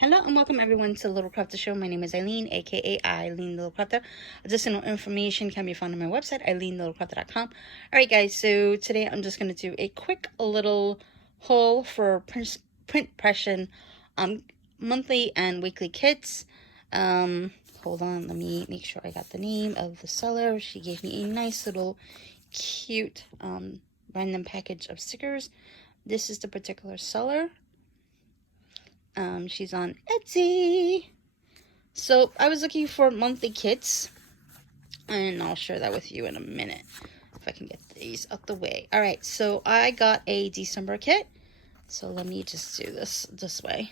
Hello and welcome everyone to Little Crafter Show. My name is Eileen, aka Eileen Little Crafter. Additional information can be found on my website, eileenlittlecrafter.com. Alright guys, so today I'm just going to do a quick little haul for print pression monthly and weekly kits. Hold on, let me make sure I got the name of the seller. She gave me a nice little cute random package of stickers. This is the particular seller. She's on Etsy. So I was looking for monthly kits, and I'll share that with you in a minute if I can get these out the way. All right, so I got a December kit. So let me just do this way.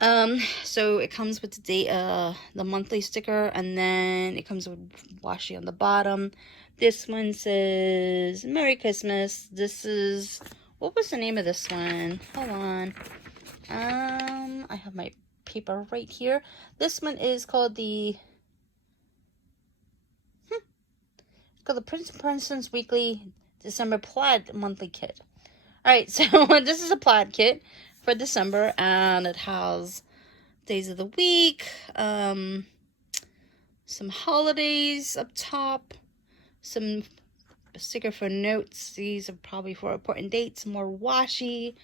So it comes with the monthly sticker, and then it comes with washi on the bottom. This one says Merry Christmas. This is, what was the name of this one? Hold on. I have my paper right here. This one is called the Prince and Princess Weekly December Plaid Monthly Kit. Alright, so this is a plaid kit for December, and it has days of the week, some holidays up top, some sticker for notes. These are probably for important dates, more washi.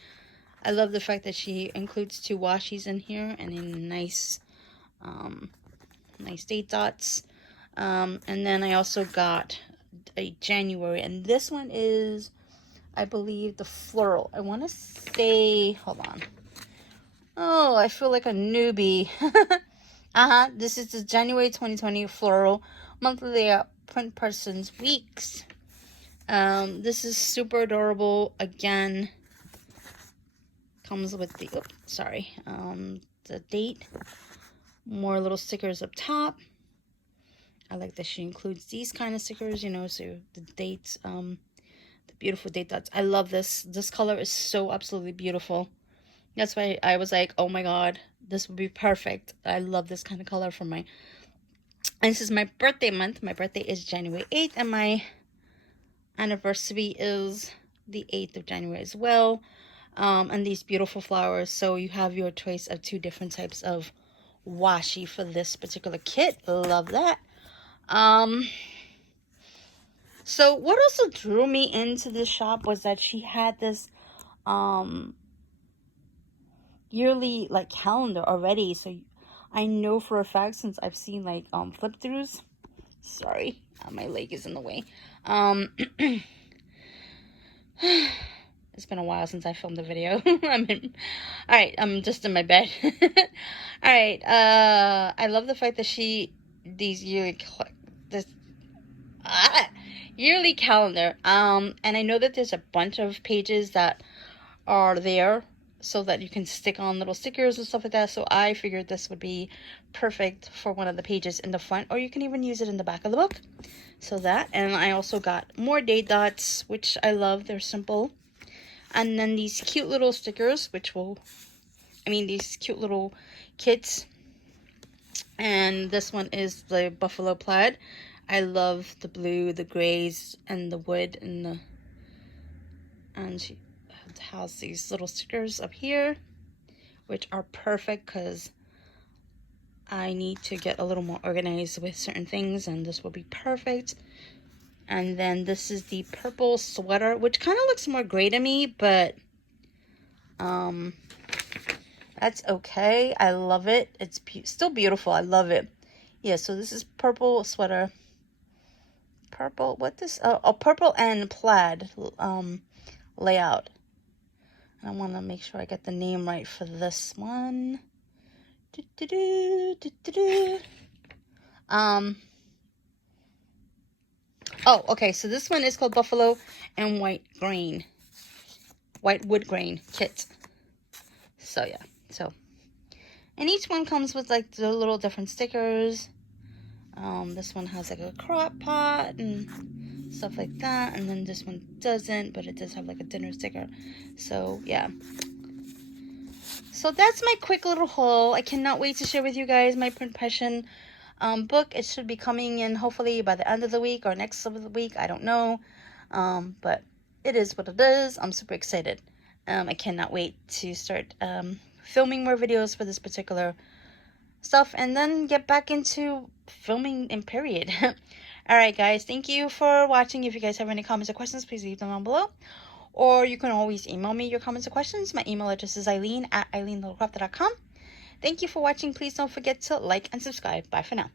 I love the fact that she includes 2 washis in here and in nice date dots. And then I also got a January, and this one is, I believe, the floral. I want to say, hold on. Oh, I feel like a newbie. This is the January 2020 floral monthly layout print persons weeks. This is super adorable. Again, comes with the the date, more little stickers up top. I like that she includes these kind of stickers, you know, so the dates, the beautiful date dots. I love this color is so absolutely beautiful. That's why I was like, oh my god, this would be perfect. I love this kind of color for and this is my birthday month. My birthday is January 8th, and my anniversary is the 8th of January as well. And these beautiful flowers. So you have your choice of 2 different types of washi for this particular kit. Love that. So what also drew me into this shop was that she had this yearly like calendar already. So I know for a fact, since I've seen like flip throughs. Sorry, my leg is in the way. It's been a while since I filmed the video. Alright, I'm just in my bed. Alright, I love the fact that these yearly calendar. And I know that there's a bunch of pages that are there so that you can stick on little stickers and stuff like that. So I figured this would be perfect for one of the pages in the front, or you can even use it in the back of the book. So that, and I also got more date dots, which I love. They're simple. And then these cute little stickers, these cute little kits. And this one is the buffalo plaid. I love the blue, the grays, and the wood, and she has these little stickers up here, which are perfect because I need to get a little more organized with certain things, and this will be perfect. And then this is the purple sweater, which kind of looks more gray to me, but that's okay. I love it. It's still beautiful. I love it. Yeah, so this is purple sweater. Purple, purple and plaid layout. And I want to make sure I get the name right for this one. Oh, okay, so this one is called Buffalo and White Wood Grain Kit. So, yeah. So, and each one comes with, like, the little different stickers. This one has, like, a crock pot and stuff like that. And then this one doesn't, but it does have, like, a dinner sticker. So, yeah. So, that's my quick little haul. I cannot wait to share with you guys my print passion book. It should be coming in hopefully by the end of the week or next of the week. I don't know. But it is what it is. I'm super excited. I cannot wait to start filming more videos for this particular stuff, and then get back into filming in period. Alright guys, thank you for watching. If you guys have any comments or questions, please leave them down below. Or you can always email me your comments or questions. My email address is Eileen@eileenlittlecraft.com. Thank you for watching. Please don't forget to like and subscribe. Bye for now.